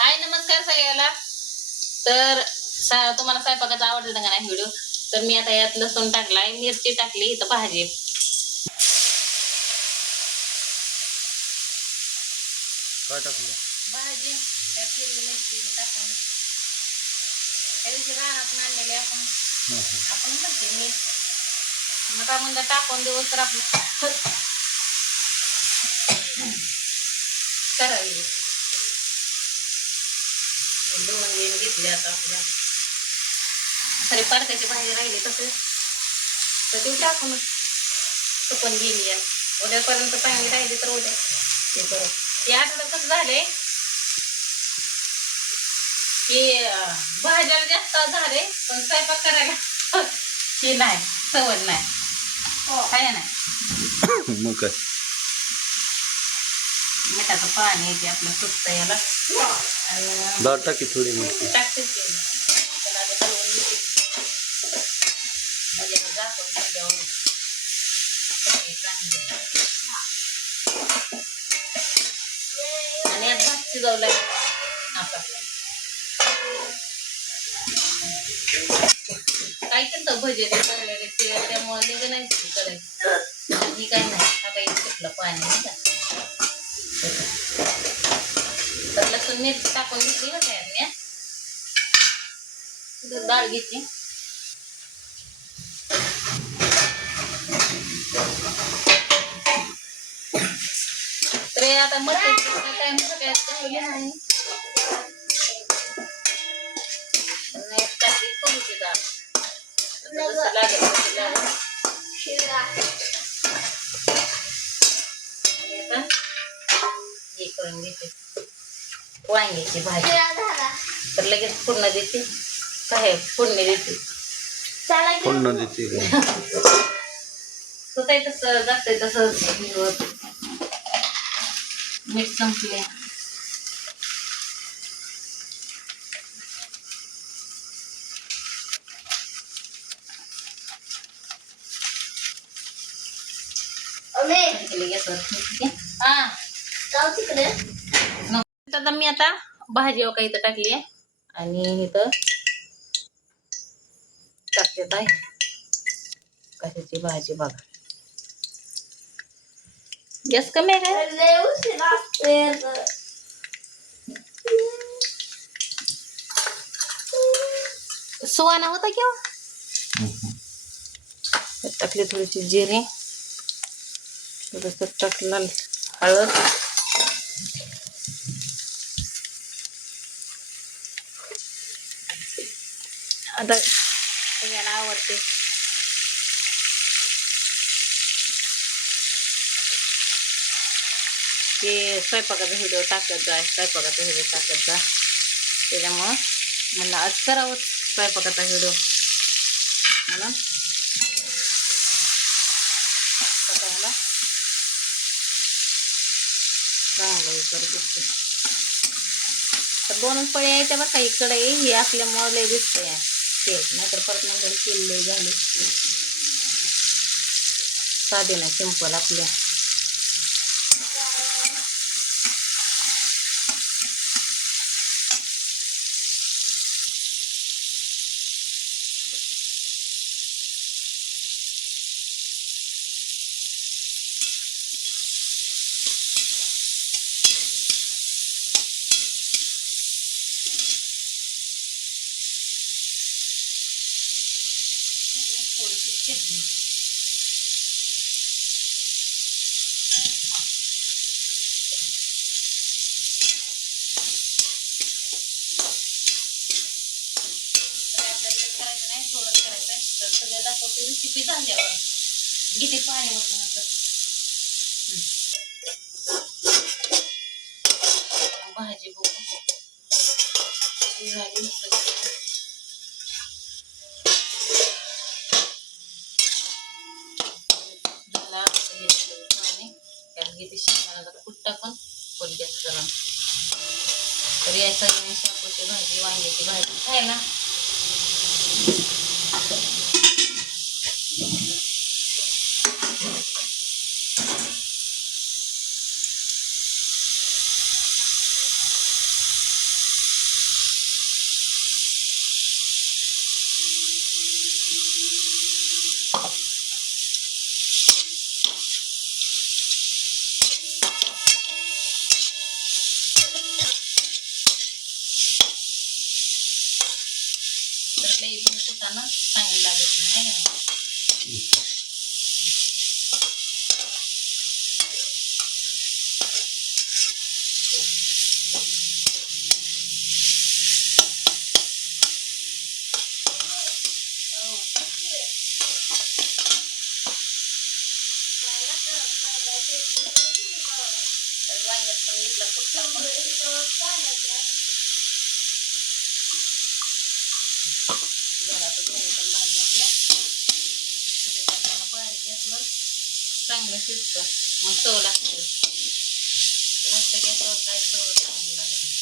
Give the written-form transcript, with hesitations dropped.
हाय नमस्कार सगळ्याला. तर तुम्हाला स्वयंपाकाचा आवडतं का नाही व्हिडिओ, तर मी आता यात लसूण टाकलाय, मिरची टाकली, इथं भाजी काय टाकलं भाजी त्यात हिरवी मिरची टाकून त्याची रानात मांडलेली आपण म्हणते मी आता म्हणजे टाकून दिवस तर आपलं करावी. दोन वेळ घेतले आता आपल्या तरी पाडक्याची भाजी राहिली तसं तर ती टाकून पण गेली. उद्यापर्यंत चांगली राहिली तर उद्या ते परत या आठवड्यात कसं झालंय की भाज्याला जास्त झाले पण स्वयंपाक करायला हे नाही, सवड नाही. काय नाही मग काय मिठाचं पाणी येते आपलं सुटतं याला आणि डाळ टाकी थोडी मग टाकते त्याला आधी हलवून घेते म्हणजे झाकून ठेवल्यावर आणि यात भात शिजवलाय आता काय केलं भजे करायला त्यामुळे निघ नाही करायचं ही काय नाही आता एक सुटलं पाणी नाही का तर लसूण मिरची टाकून घेतली होत्या मी डाळ घेतली तर आता मटण टाइम ठेवले आहे टाकली तुरीची डाळ जसं लागेल तशी डाळ हे करून घेते वांग्याची भाजी तर लगेच फोडणी देते काय फोडणी देते फोडणी देते होतंय तसं जातंय तसं मीठ संपले आता मी आता भाजी काही इथं टाकली आहे आणि इथं टाकते आहे कशाची भाजी बघा गॅस कमी आहे काय सुवाना होता किंवा टाकली थोडीशी जिरे थोडंसं टाकलं हळद आता सगळ्याला आवडते ते स्वयंपाकाचा व्हिडिओ टाकत जा स्वयंपाकाचा व्हिडिओ टाकत जा त्याच्यामुळं म्हणलं आज करावं स्वयंपाकाचा व्हिडिओ म्हणून स्वतःला चांगलं हे करत दिसते तर दोनच पळे यायच्या बरं का इकडे हे असल्यामुळं लय दिसतंय तेल नाहीतर परत नंतर तेल लय झाले साधे नाही सिंपल आपल्या थोडीशी चटणी आपल्याला करायचं नाही थोडंच करायचं तर सगळं दाखवते रेसिपी झाल्यावर किती पाणी होतं नंतर भाजी बघू झाली घेते शेंगदाण्याचा कूट टाकून फुल गॅस करून तर या सगळ्यांनी शापूची भाजी वांग्याची भाजी खायला लई कुटानं चांगलं लागत नाही है ना. तर वांग्यात पण घेतला कुठला पण घरातच दोन्ही पण भाजी आपल्या सगळे टाकायला बारीक गॅसवर चांगलं शिजतं मग चव लागते. जास्त गॅसवर काय चव चांगलं लागत नाही.